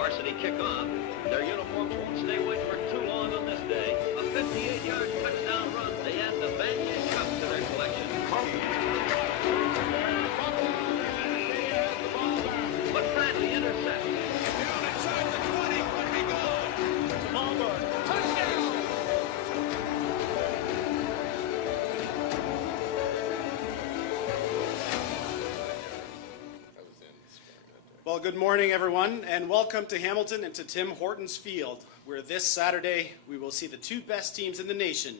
Varsity kickoff. Their uniforms won't stay white for too long on this day. A 58-yard touchdown run to add the Vanier Cup to their collection. But Bradley intercepts. Inside the 20, could be gone. Auburn, touchdown. Well, good morning, everyone, and welcome to Hamilton and to Tim Hortons Field, where this Saturday we will see the two best teams in the nation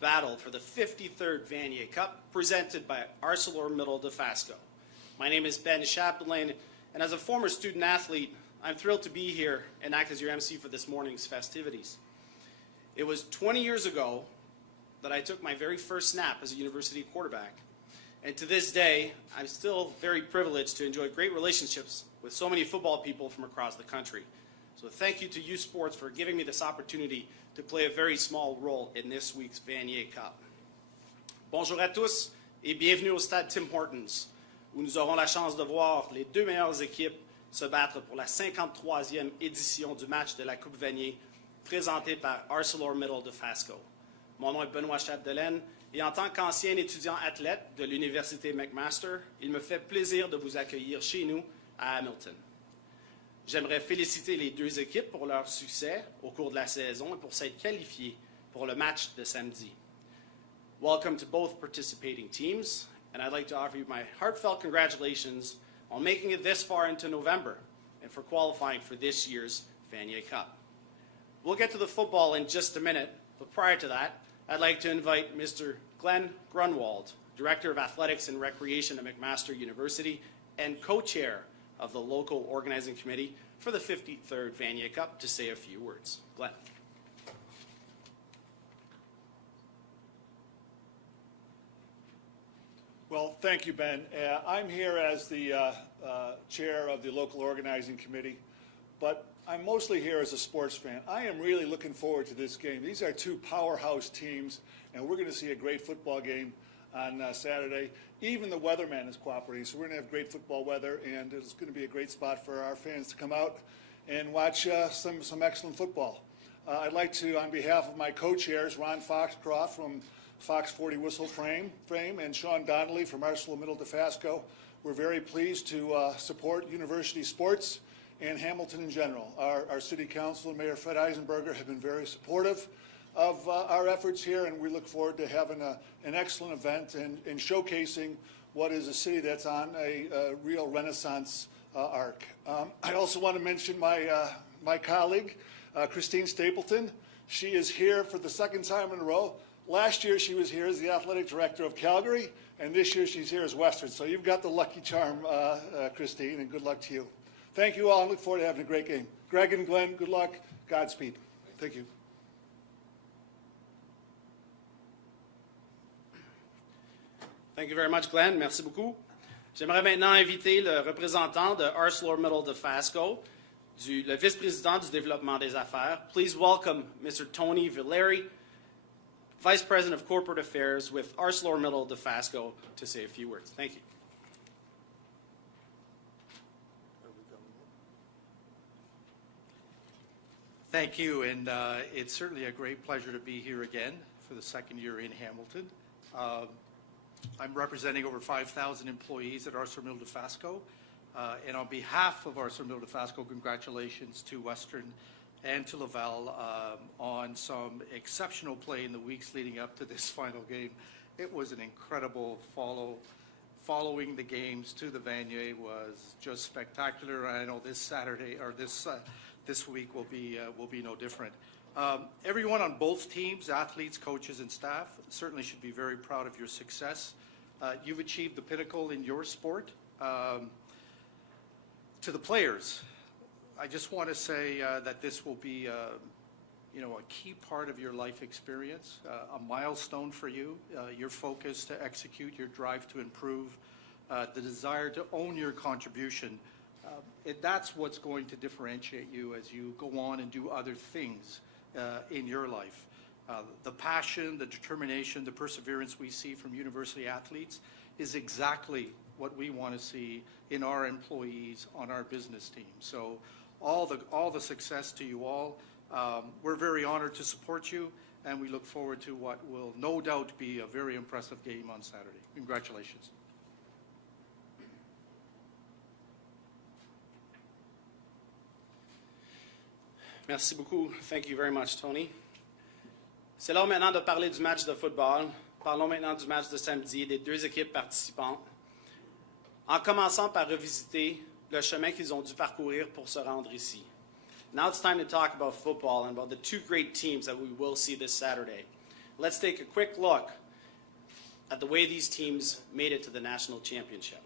battle for the 53rd Vanier Cup, presented by ArcelorMittal Dofasco. My name is Ben Chapdelaine, and as a former student athlete, I'm thrilled to be here and act as your MC for this morning's festivities. It was 20 years ago that I took my very first snap as a university quarterback. And to this day, I'm still very privileged to enjoy great relationships with so many football people from across the country. So thank you to U Sports for giving me this opportunity to play a very small role in this week's Vanier Cup. Bonjour à tous et bienvenue au stade Tim Hortons, où nous aurons la chance de voir les deux meilleures équipes se battre pour la 53e édition du match de la Coupe Vanier, présenté par ArcelorMittal Dofasco. Mon nom est Benoît Chapdelaine, et en tant qu'ancien étudiant athlète de l'Université McMaster, il me fait plaisir de vous accueillir chez nous à Hamilton. J'aimerais féliciter les deux équipes pour leur succès au cours de la saison et pour s'être qualifiées pour le match de samedi. Welcome to both participating teams, and I'd like to offer you my heartfelt congratulations on making it this far into November and for qualifying for this year's Vanier Cup. We'll get to the football in just a minute, but prior to that, I'd like to invite Mr. Glenn Grunwald, Director of Athletics and Recreation at McMaster University and co-chair of the local organizing committee for the 53rd Vanier Cup, to say a few words. Glenn. Well, thank you, Ben. I'm here as the chair of the local organizing committee, but I'm mostly here as a sports fan. I am really looking forward to this game. These are two powerhouse teams, and we're going to see a great football game on Saturday. Even the weatherman is cooperating, so we're going to have great football weather, and it's going to be a great spot for our fans to come out and watch some excellent football. I'd like to, on behalf of my co-chairs, Ron Foxcroft from Fox 40 Whistle Frame, and Sean Donnelly from ArcelorMittal Dofasco, we're very pleased to support university sports and Hamilton in general. Our city council and Mayor Fred Eisenberger have been very supportive of our efforts here, and we look forward to having an excellent event and showcasing what is a city that's on a real renaissance arc. I also want to mention my colleague, Christine Stapleton. She is here for the second time in a row. Last year she was here as the athletic director of Calgary, and this year she's here as Western. So you've got the lucky charm, Christine, and good luck to you. Thank you all, and look forward to having a great game. Greg and Glenn, good luck. Godspeed. Thank you. Thank you very much, Glenn. Merci beaucoup. J'aimerais maintenant inviter le représentant de ArcelorMittal Dofasco, le vice-président du développement des affaires. Please welcome Mr. Tony Villeri, Vice President of Corporate Affairs with ArcelorMittal Dofasco, to say a few words. Thank you. Thank you, and it's certainly a great pleasure to be here again for the second year in Hamilton. I'm representing over 5,000 employees at ArcelorMittal Dofasco, and on behalf of ArcelorMittal Dofasco, congratulations to Western and to Laval on some exceptional play in the weeks leading up to this final game. It was an incredible following the games to the Vanier was just spectacular. I know this Saturday or this week will be no different. Everyone on both teams, athletes, coaches, and staff, certainly should be very proud of your success. You've achieved the pinnacle in your sport. To the players, I just want to say that this will be, a key part of your life experience, a milestone for you. Your focus to execute, your drive to improve, the desire to own your contribution. That's what's going to differentiate you as you go on and do other things in your life. The passion, the determination, the perseverance we see from university athletes is exactly what we want to see in our employees on our business team. So all the success to you all. We're very honored to support you, and we look forward to what will no doubt be a very impressive game on Saturday. Congratulations. Merci beaucoup. Thank you very much, Tony. C'est l'heure maintenant de parler du match de football. Parlons maintenant du match de samedi et des deux équipes participantes. En commençant par revisiter le chemin qu'ils ont dû parcourir pour se rendre ici. Now it's time to talk about football and about the two great teams that we will see this Saturday. Let's take a quick look at the way these teams made it to the national championship.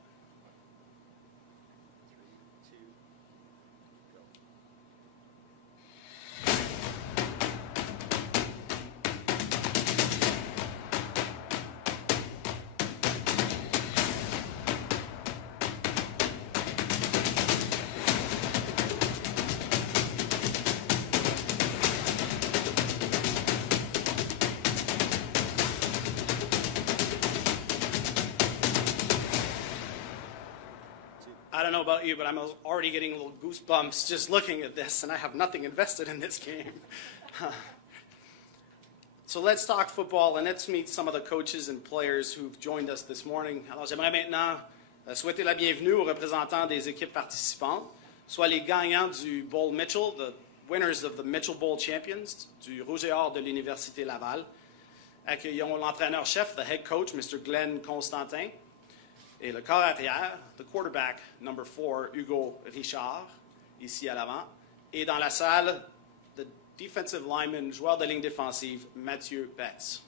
I don't know about you, but I'm already getting little goosebumps just looking at this, and I have nothing invested in this game. So let's talk football, and let's meet some of the coaches and players who've joined us this morning. Alors j'aimerais maintenant souhaiter la bienvenue aux représentants des équipes participantes, soit les gagnants du Bowl Mitchell, the winners of the Mitchell Bowl champions, du Rouge et Or de l'Université Laval. Accueillons l'entraîneur-chef, the head coach, Mr. Glenn Constantin, et le corps arrière, the quarterback, number 4, Hugo Richard, ici à l'avant. Et dans la salle, the defensive lineman, joueur de ligne défensive, Mathieu Betts.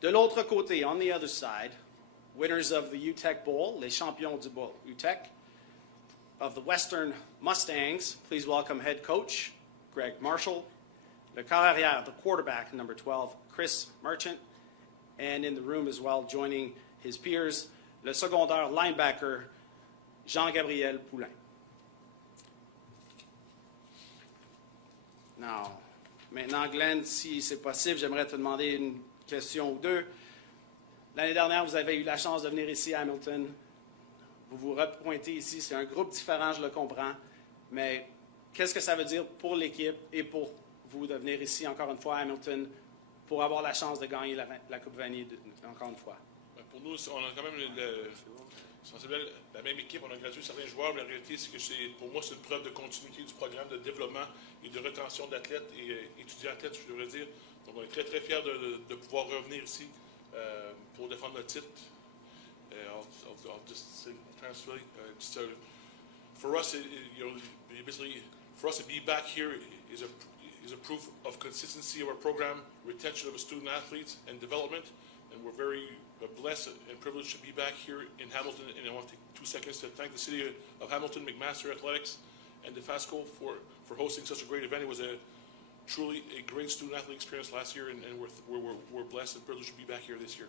De l'autre côté, on the other side, winners of the UTEC Bowl, les champions du Bowl UTEC, of the Western Mustangs, please welcome head coach, Greg Marshall. Le corps arrière, the quarterback, number 12, Chris Merchant. And in the room as well, joining his peers, le secondaire linebacker, Jean-Gabriel Poulain. Now, maintenant, Glenn, si c'est possible, j'aimerais te demander une question ou deux. L'année dernière, vous avez eu la chance de venir ici à Hamilton. Vous vous repointez ici. C'est un groupe différent, je le comprends. Mais qu'est-ce que ça veut dire pour l'équipe et pour vous de venir ici, encore une fois, à Hamilton, pour avoir la chance de gagner la Coupe Vanier, encore une fois? Pour nous, on a quand même la même équipe, on a gradué certains joueurs, mais la réalité, c'est que pour moi, c'est une preuve de continuité du programme de développement et de rétention d'athlètes et étudiants-athlètes, je devrais dire. Donc, on est très, très fiers de pouvoir revenir ici pour défendre le titre. I'll just translate. For us, basically, for us to be back here is a proof of consistency of our program, retention of our student athletes, and development. And we're very blessed and privileged to be back here in Hamilton. And I want to take 2 seconds to thank the city of Hamilton, McMaster Athletics, and Dofasco for hosting such a great event. It was truly a great student-athlete experience last year, and we're blessed and privileged to be back here this year.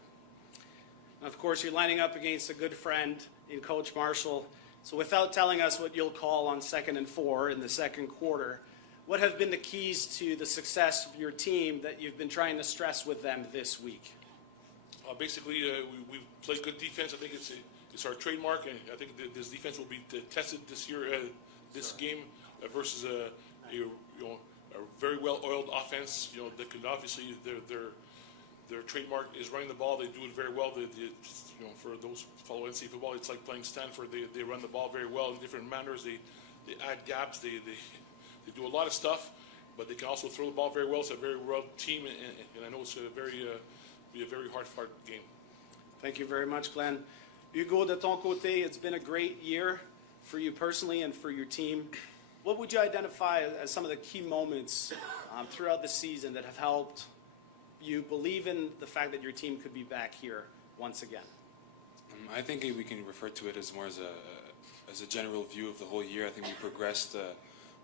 Of course, you're lining up against a good friend in Coach Marshall. So without telling us what you'll call on 2nd and 4 in the second quarter, what have been the keys to the success of your team that you've been trying to stress with them this week? Basically, we've played good defense. I think it's our trademark, and I think this defense will be tested this year, this game, versus a very well-oiled offense. That could obviously their trademark is running the ball. They do it very well. For those who follow NCAA football, it's like playing Stanford. They run the ball very well in different manners. They add gaps. They do a lot of stuff, but they can also throw the ball very well. It's a very well team, and I know it's be a very hard-fought game. Thank you very much, Glenn. Hugo, de ton côté, it's been a great year for you personally and for your team. What would you identify as some of the key moments throughout the season that have helped you believe in the fact that your team could be back here once again? I think we can refer to it as more as a general view of the whole year. I think we progressed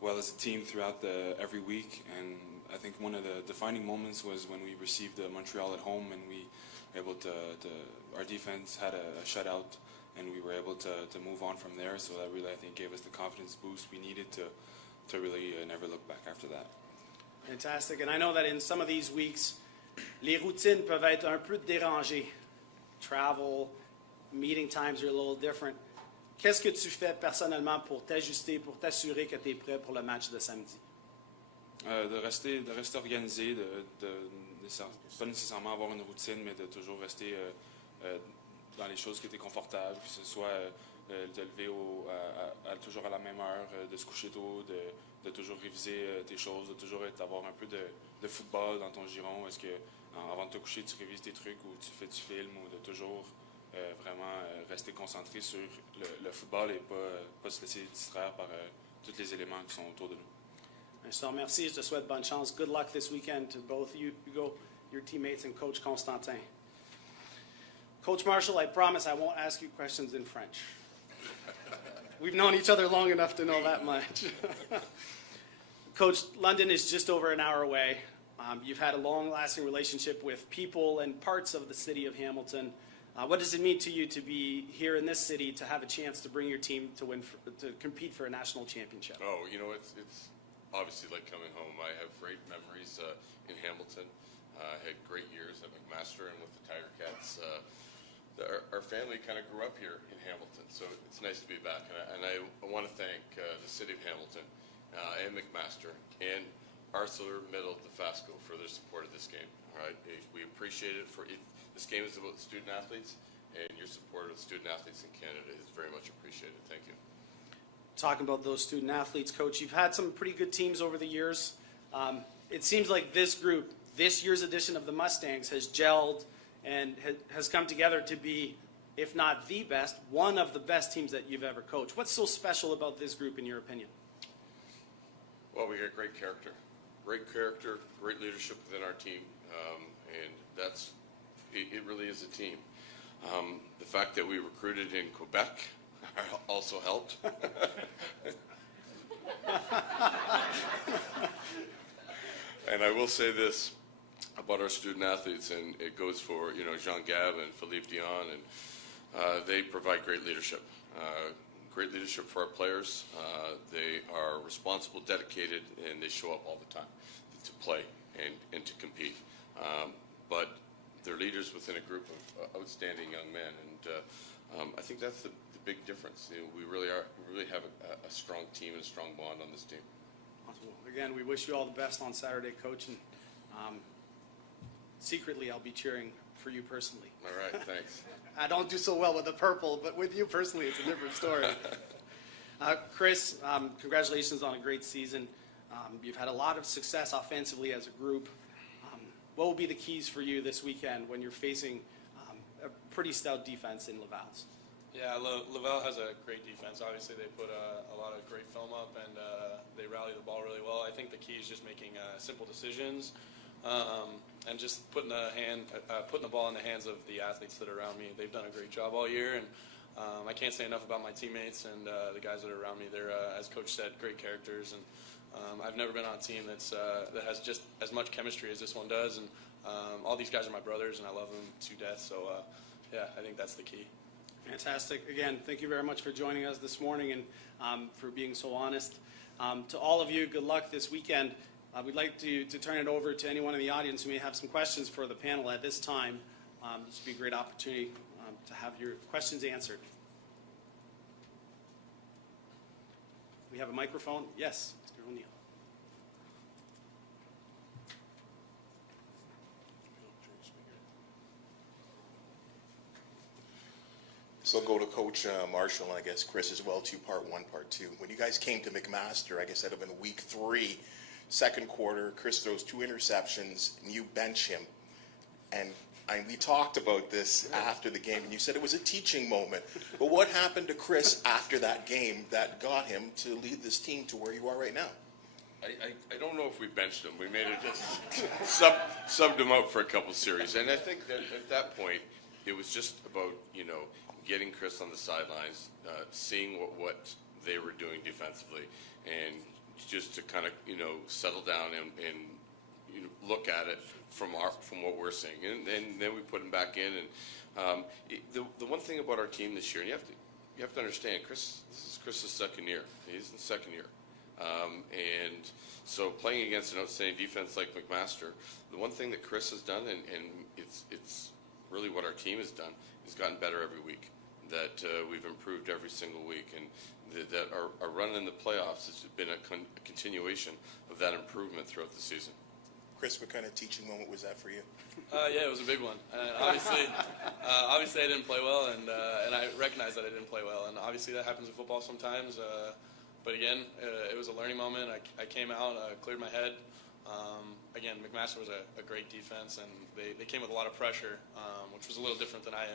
well as a team throughout every week, and I think one of the defining moments was when we received Montreal at home, and we were able our defense had a shutout, and we were able to move on from there. So that really, I think, gave us the confidence boost we needed to really never look back after that. Fantastic. And I know that in some of these weeks, les routines peuvent être un peu dérangées. Travel, meeting times are a little different. Qu'est-ce que tu fais personnellement pour t'ajuster, pour t'assurer que tu es prêt pour le match de samedi? De rester organisé, pas nécessairement avoir une routine, mais de toujours rester dans les choses qui étaient confortables, que ce soit de lever toujours à la même heure, de se coucher tôt, de toujours réviser tes choses, de toujours avoir un peu de football dans ton giron. Est-ce que avant de te coucher, tu révises tes trucs ou tu fais du film, ou de toujours vraiment rester concentré sur le football et pas se laisser distraire par tous les éléments qui sont autour de nous. Je te remercie, je te souhaite bonne chance. Good luck this weekend to both you, Hugo, your teammates, and Coach Constantin. Coach Marshall, I promise I won't ask you questions in French. We've known each other long enough to know that much. Coach, London is just over an hour away. You've had a long-lasting relationship with people and parts of the city of Hamilton. What does it mean to you to be here in this city, to have a chance to bring your team to to compete for a national championship? Oh, you know, it's obviously like coming home. I have great memories in Hamilton. I had great years at McMaster and with the Tiger Cats. Our family kind of grew up here in Hamilton, so it's nice to be back. And I want to thank the city of Hamilton and McMaster and ArcelorMittal Dofasco for their support of this game. All right, we appreciate it. This game is about student athletes, and your support of student athletes in Canada is very much appreciated. Thank you. Talking about those student athletes, Coach, you've had some pretty good teams over the years. It seems like this group, this year's edition of the Mustangs, has gelled and has come together to be, if not the best, one of the best teams that you've ever coached. What's so special about this group, in your opinion? Well, we got great character, great leadership within our team, and it really is a team. The fact that we recruited in Quebec also helped. And I will say this about our student athletes, and it goes for Jean Gab and Philippe Dion, and they provide great leadership. Great leadership for our players. They are responsible, dedicated, and they show up all the time to play and to compete. But they're leaders within a group of outstanding young men, and I think that's the big difference. We really have a strong team and a strong bond on this team. Awesome. Again, we wish you all the best on Saturday, Coach, and secretly I'll be cheering for you personally. All right, thanks. I don't do so well with the purple, but with you personally, it's a different story. Chris, congratulations on a great season. You've had a lot of success offensively as a group. What will be the keys for you this weekend when you're facing a pretty stout defense in Laval's? Yeah, Laval has a great defense. Obviously, they put a lot of great film up, and they rally the ball really well. I think the key is just making simple decisions and just putting the ball in the hands of the athletes that are around me. They've done a great job all year, and I can't say enough about my teammates and the guys that are around me. They're, as Coach said, great characters, and I've never been on a team that has just as much chemistry as this one does. And all these guys are my brothers, and I love them to death. So, yeah, I think that's the key. Fantastic. Again, thank you very much for joining us this morning and for being so honest. To all of you, good luck this weekend. We'd like to turn it over to anyone in the audience who may have some questions for the panel at this time. This would be a great opportunity to have your questions answered. We have a microphone? Yes, Mr. O'Neill. So go to Coach Marshall, and I guess Chris as well, part one, part two. When you guys came to McMaster, I guess that would have been week 3, second quarter, Chris throws 2 interceptions, and you bench him. And we talked about this after the game, and you said it was a teaching moment. But what happened to Chris after that game that got him to lead this team to where you are right now? I don't know if we benched him. We made it just subbed him out for a couple series. And I think that at that point, it was just about, getting Chris on the sidelines, seeing what they were doing defensively, and just to kind of, settle down and look at it from what we're seeing. And then we put him back in. And the one thing about our team this year, and you have to understand, this is Chris's second year. He's in the second year. And so playing against an outstanding defense like McMaster, the one thing that Chris has done, and it's really what our team has done, is gotten better every week. that we've improved every single week, and that our run in the playoffs has been a continuation of that improvement throughout the season. Chris, what kind of teaching moment was that for you? Yeah, it was a big one. Obviously, I didn't play well, and I recognize that I didn't play well, and obviously that happens in football sometimes. But again, it was a learning moment. I came out, cleared my head. Again, McMaster was a great defense, and they came with a lot of pressure, which was a little different than I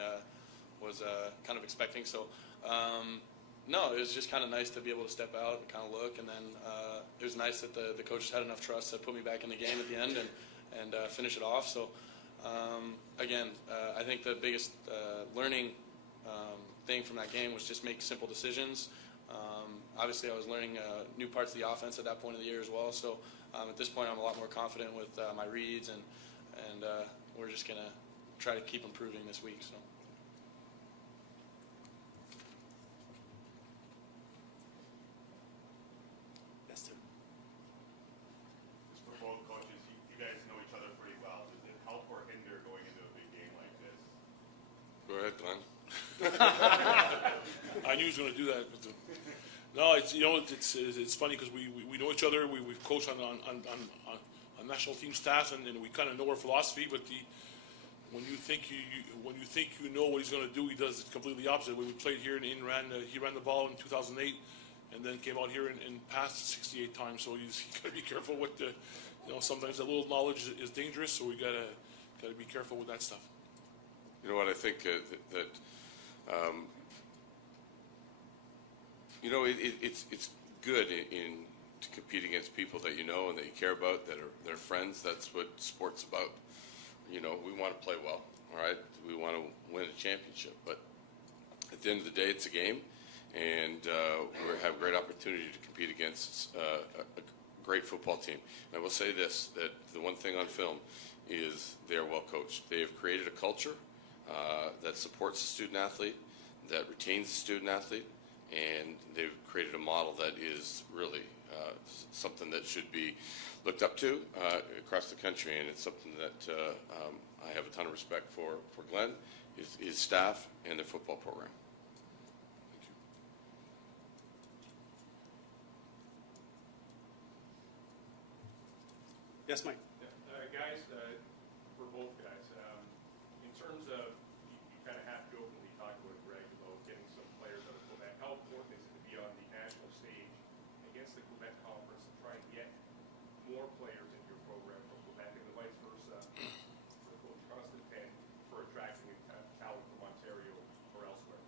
was kind of expecting. So, no, it was just kind of nice to be able to step out and kind of look, and then it was nice that the coaches had enough trust to put me back in the game at the end and finish it off. So, again, I think the biggest learning thing from that game was just make simple decisions. Obviously, I was learning new parts of the offense at that point of the year as well. So, at this point, I'm a lot more confident with my reads, and we're just going to try to keep improving this week. So. Yes, Tim. Just for both coaches, you guys know each other pretty well. Does it help or hinder going into a big game like this? Go ahead, Glenn. I knew he was going to do that. But no, it's funny because we know each other. We've coached on national team staff, and we kind of know our philosophy. But when you think you know what he's going to do, he does it completely opposite. When we played here and he ran the ball in 2008, and then came out here and passed 68 times. So he's got to be careful with the. Sometimes a little knowledge is dangerous, so we got to be careful with that stuff. You know what, I think that it's good to compete against people that you know and that you care about, that are friends. That's what sport's about. We want to play well, all right? We want to win a championship, but at the end of the day, it's a game, and we have a great opportunity to compete against a great football team. And I will say this, that the one thing on film is they are well coached. They have created a culture that supports the student athlete, that retains the student athlete, and they've created a model that is really something that should be looked up to across the country, and it's something that I have a ton of respect for Glenn, his staff, and their football program. Yes, Mike. Guys, for both guys, in terms of, you kind of half jokingly talked about Greg about getting some players out of Quebec. How important is it to be on the national stage against the Quebec Conference and try and get more players into your program from Quebec, and the vice versa for Coach Constantine for attracting talent from Ontario or elsewhere?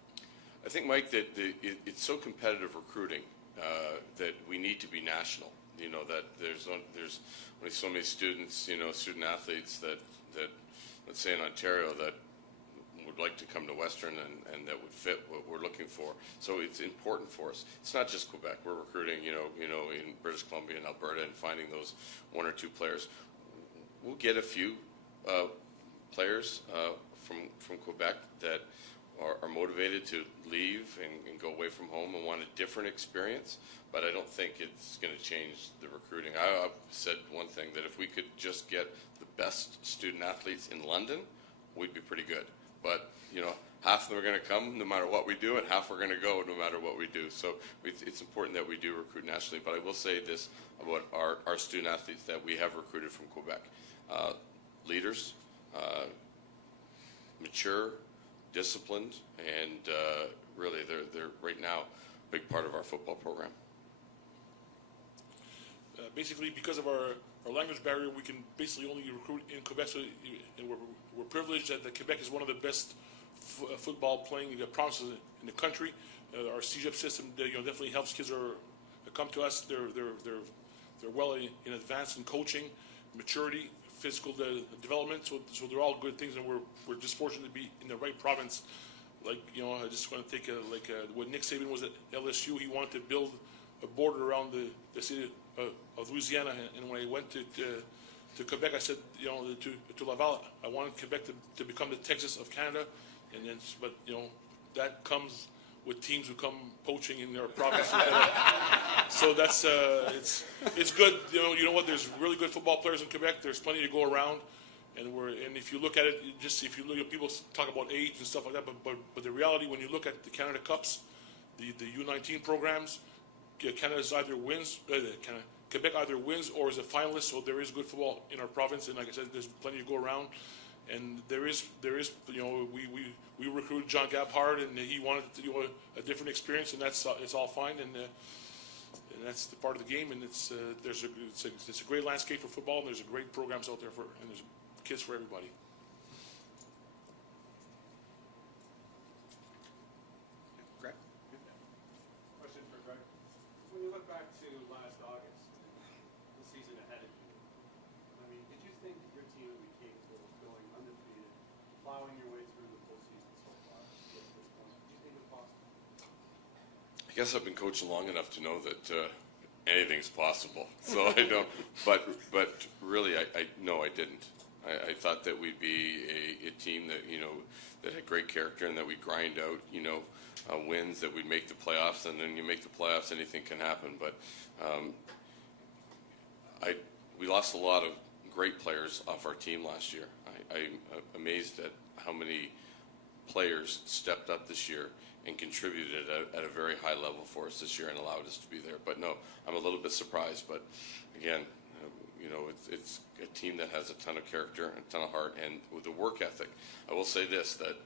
I think, Mike, that it's so competitive recruiting that we need to be national. That there's only so many students, student athletes that let's say in Ontario that would like to come to Western and that would fit what we're looking for. So it's important for us. It's not just Quebec. We're recruiting, in British Columbia and Alberta, and finding those one or two players. We'll get a few players from Quebec that are motivated to leave and go away from home and want a different experience, but I don't think it's going to change the recruiting. I've said one thing, that if we could just get the best student athletes in London, we'd be pretty good. But, half of them are going to come no matter what we do, and half are going to go no matter what we do. So it's important that we do recruit nationally. But I will say this about our student athletes that we have recruited from Quebec. Leaders, mature, disciplined, and really they're right now a big part of our football program. Basically, because of our language barrier, we can basically only recruit in Quebec. So, and we're privileged that Quebec is one of the best football playing provinces in the country. Our CEGEP system, definitely helps kids come to us. They're well in advance in coaching, maturity, physical development. So they're all good things, and we're just fortunate to be in the right province. Like, I just want to take when Nick Saban was at LSU, he wanted to build a border around the city of Louisiana, and when I went to Quebec, I said, to Laval, I wanted Quebec to become the Texas of Canada, and then, but that comes with teams who come poaching in their province. So that's it's good. You know what? There's really good football players in Quebec. There's plenty to go around. And if you look at it, if you look at people talk about age and stuff like that, but the reality when you look at the Canada Cups, the U19 programs, Canada's either wins, Quebec either wins or is a finalist. So there is good football in our province, and like I said, there's plenty to go around. And there is we recruited John Gabhard, and he wanted a different experience, and it's all fine, and that's the part of the game. And it's a great landscape for football, and there's great programs out there and there's kids for everybody. Greg? Question for Greg. When you look back to last August, the season ahead of you, I mean, did you think that your team would be capable of going undefeated, plowing your way through the full season so far at this point? Do you think it's possible? I guess I've been coaching long enough to know that anything's possible. So I don't. But really, no, I didn't. I thought that we'd be a team that that had great character and that we'd grind out wins, that we'd make the playoffs, and then you make the playoffs, anything can happen. But we lost a lot of great players off our team last year. I'm amazed at how many players stepped up this year and contributed at a very high level for us this year and allowed us to be there. But no, I'm a little bit surprised. But again, it's a team that has a ton of character and a ton of heart, and with the work ethic. I will say this, that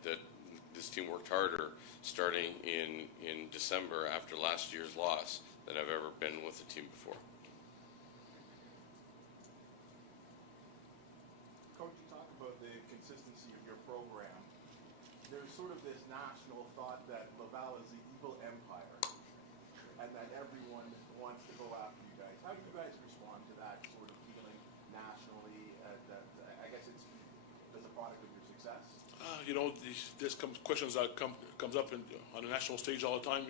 this team worked harder starting in December after last year's loss than I've ever been with a team before. Coach, you talk about the consistency of your program. There's sort of this national thought that Laval is the evil empire and that everyone wants to go after you guys. How do you guys respond to that sort of feeling nationally? I guess it's as a product of your success? This questions that comes up on the national stage all the time.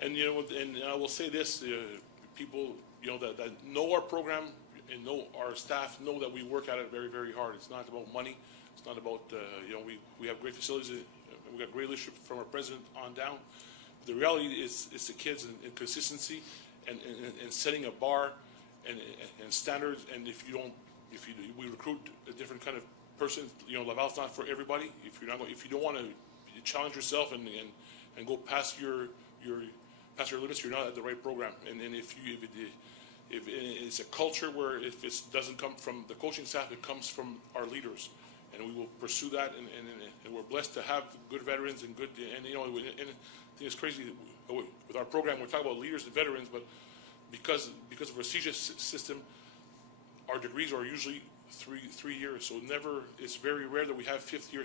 And I will say this: people that know our program and know our staff know that we work at it very, very hard. It's not about money. It's not about we have great facilities. We got great leadership from our president on down. The reality is the kids and consistency and setting a bar and standards. And we recruit a different kind of person. Laval's not for everybody. If you don't want to challenge yourself and go past your limits, you're not at the right program. And if it's a culture where if it doesn't come from the coaching staff, it comes from our leaders, and we will pursue that. And we're blessed to have good veterans and good. And I think it's crazy with our program. We're talking about leaders and veterans, but because of our CGS system, our degrees are usually three years. So it's very rare that we have fifth year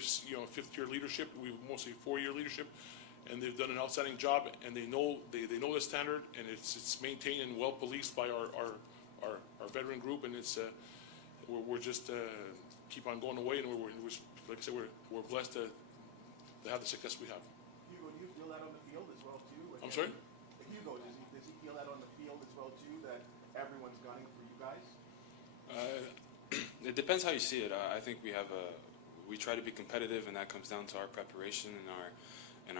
leadership. We mostly 4-year leadership, and they've done an outstanding job. And they know the standard, and it's maintained and well policed by our veteran group. And we're just keep on going away. And we're like I said, we're blessed to have the success we have. Hugo, do you feel that on the field as well too? I'm sorry? Hugo, does he feel that on the field as well too? That everyone's gunning for you guys? It depends how you see it. I think we try to be competitive, and that comes down to our preparation and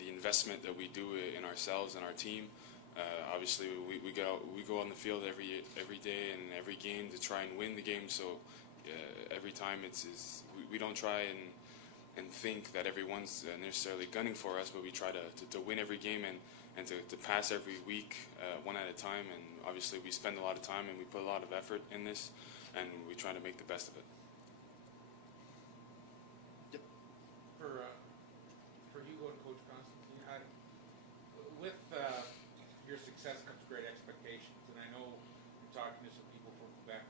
the investment that we do in ourselves and our team. Obviously, we go on the field every day and every game to try and win the game. So every time we don't try and think that everyone's necessarily gunning for us, but we try to win every game and to pass every week one at a time. And obviously, we spend a lot of time and we put a lot of effort in this, and we try to make the best of it. For Hugo and Coach Constantine, with your success comes great expectations, and I know from talking to some people from Quebec,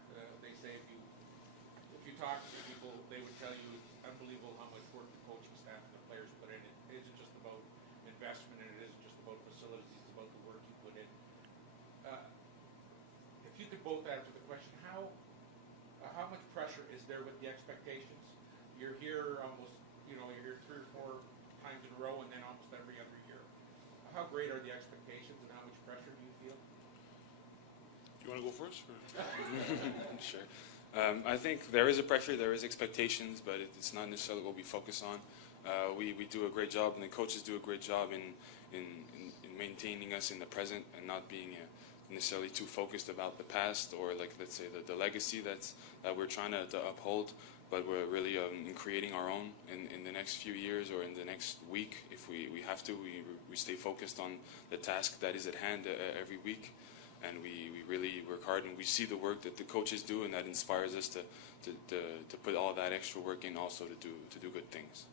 they say if you talk to the people, they would tell you it's unbelievable how much work the coaching staff and the players put in. It isn't just about investment, and it isn't just about facilities. It's about the work you put in. If you could both answer the question, how much pressure is there with the expectations? You're here almost, you're here 3 or 4 times in a row, and then almost every other year. How great are the expectations, and how much pressure do you feel? You want to go first? Sure. I think there is a pressure, there is expectations, but it's not necessarily what we focus on. We do a great job, and the coaches do a great job in maintaining us in the present and not being necessarily too focused about the past or, like, let's say, the legacy that we're trying to uphold. but we're really in creating our own in the next few years or in the next week. If we have to, we stay focused on the task that is at hand every week, and we really work hard, and we see the work that the coaches do, and that inspires us to put all that extra work in also to do good things.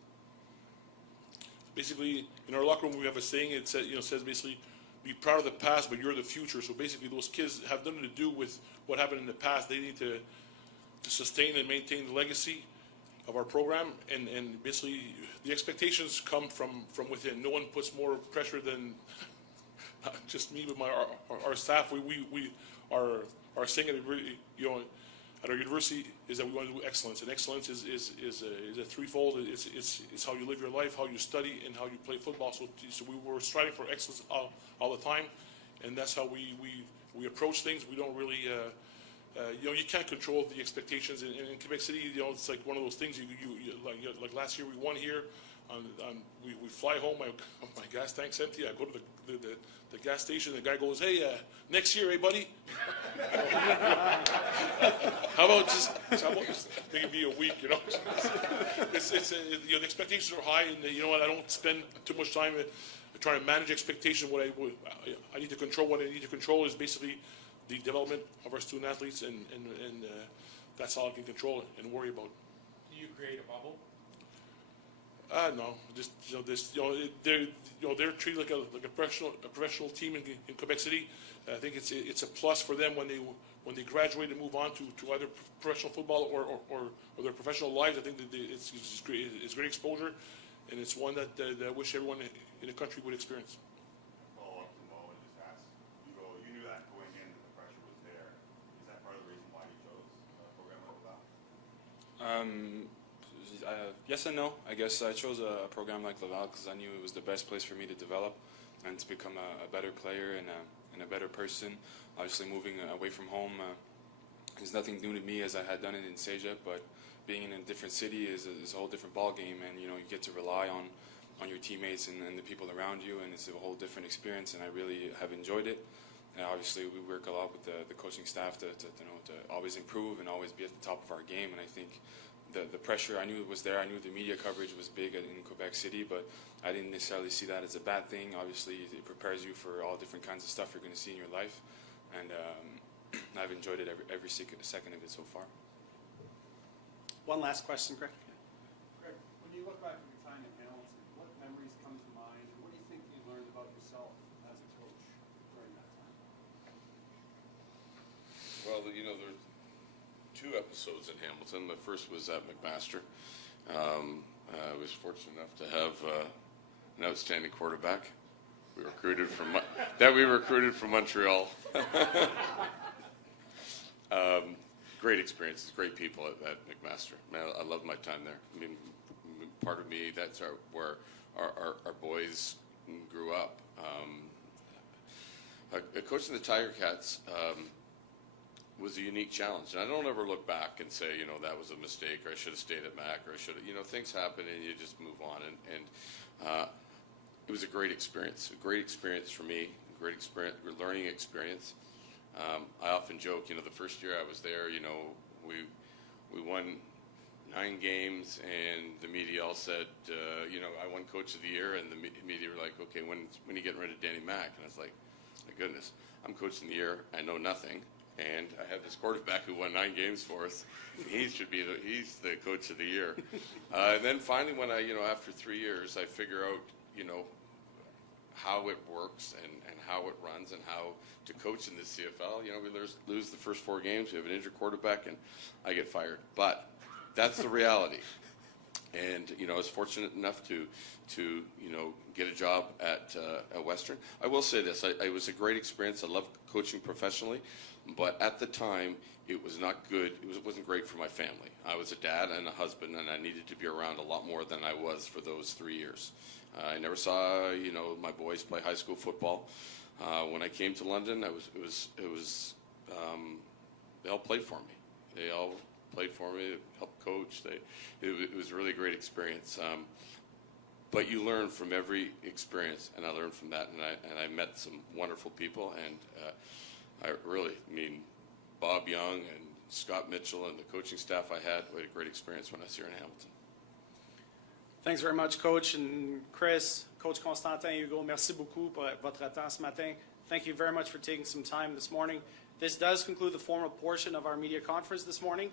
Basically, in our locker room, we have a saying. It says, says basically, be proud of the past, but you're the future. So basically, those kids have nothing to do with what happened in the past. They need to sustain and maintain the legacy of our program, and basically, the expectations come from within. No one puts more pressure than not just me, but our staff. Our saying at our university is that we want to do excellence, and excellence is a threefold. It's how you live your life, how you study, and how you play football. So we were striving for excellence all the time, and that's how we approach things. We don't really, you can't control the expectations. In Quebec City, it's like one of those things. Like last year, we won here. We fly home. My gas tank's empty. I go to the gas station. The guy goes, "Hey, next year, hey buddy." How about just make it be a week? The expectations are high, and you know what? I don't spend too much time trying to manage expectation. What I need to control. What I need to control is basically the development of our student athletes, and that's all I can control and worry about. Do you create a bubble? No, just they're treated like a professional team in Quebec City. I think it's a plus for them when they graduate and move on to either professional football or their professional lives. I think that it's great exposure, and it's one that I wish everyone in the country would experience. Follow up to Mo and just ask, you knew that going in, that the pressure was there. Is that part of the reason why you chose a program like that? Yes and no. I guess I chose a program like Laval because I knew it was the best place for me to develop and to become a better player and a better person. Obviously, moving away from home is nothing new to me, as I had done it in Cégep, but being in a different city is a whole different ball game, and you get to rely on your teammates and the people around you, and it's a whole different experience, and I really have enjoyed it. And obviously, we work a lot with the coaching staff to always improve and always be at the top of our game, and I think the pressure, I knew it was there. I knew the media coverage was big in Quebec City, but I didn't necessarily see that as a bad thing. Obviously, it prepares you for all different kinds of stuff you're going to see in your life, and I've enjoyed it every second of it so far. One last question, Greg. Greg, when you look back at your time in Hamilton, what memories come to mind, and what do you think you learned about yourself as a coach during that time? Well, there's 2 episodes in Hamilton. The first was at McMaster. I was fortunate enough to have an outstanding quarterback. We recruited from Montreal. Great experiences, great people at McMaster. Man, I loved my time there. I mean, part of me, that's where our boys grew up. Coaching the Tiger Cats was a unique challenge, and I don't ever look back and say, that was a mistake, or I should have stayed at Mac, or I should have, things happen and you just move on, and it was a great experience for me, learning experience. I often joke, the first year I was there, we won 9 games, and the media all said, I won Coach of the Year, and the media were like, okay, when are you getting rid of Danny Mac? And I was like, my goodness, I'm Coach of the Year, I know nothing. And I have this quarterback who won 9 games for us. He's the Coach of the Year. And then finally, when after 3 years, I figure out, how it works and how it runs and how to coach in the CFL. We lose the first 4 games. We have an injured quarterback, and I get fired. But that's the reality. And I was fortunate enough to get a job at Western. I will say this: it was a great experience. I love coaching professionally. But at the time, it was not good. It wasn't great for my family. I was a dad and a husband, and I needed to be around a lot more than I was for those 3 years. I never saw, my boys play high school football. When I came to London, they all played for me. Helped coach. It was a really great experience. But you learn from every experience, and I learned from that, and I met some wonderful people, and I really, Bob Young and Scott Mitchell and the coaching staff I had. We had a great experience when I was here in Hamilton. Thanks very much, Coach, and Chris, Coach Constantin, Hugo, merci beaucoup pour votre temps ce matin. Thank you very much for taking some time this morning. This does conclude the formal portion of our media conference this morning.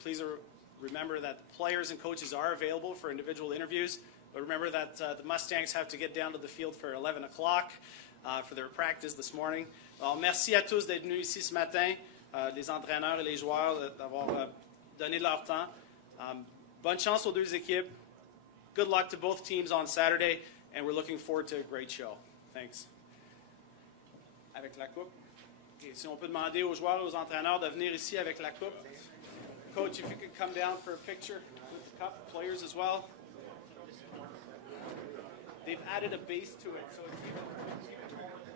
Please remember that players and coaches are available for individual interviews, but remember that the Mustangs have to get down to the field for 11 o'clock for their practice this morning. Alors, merci à tous d'être venus ici ce matin, les entraîneurs et les joueurs, d'avoir donné leur temps. Bonne chance aux deux équipes. Good luck to both teams on Saturday, and we're looking forward to a great show. Thanks. Avec la coupe. Okay, si on peut demander aux joueurs et aux entraîneurs de venir ici avec la coupe. Coach, if you could come down for a picture with the cup, players as well. They've added a base to it, so it's even taller.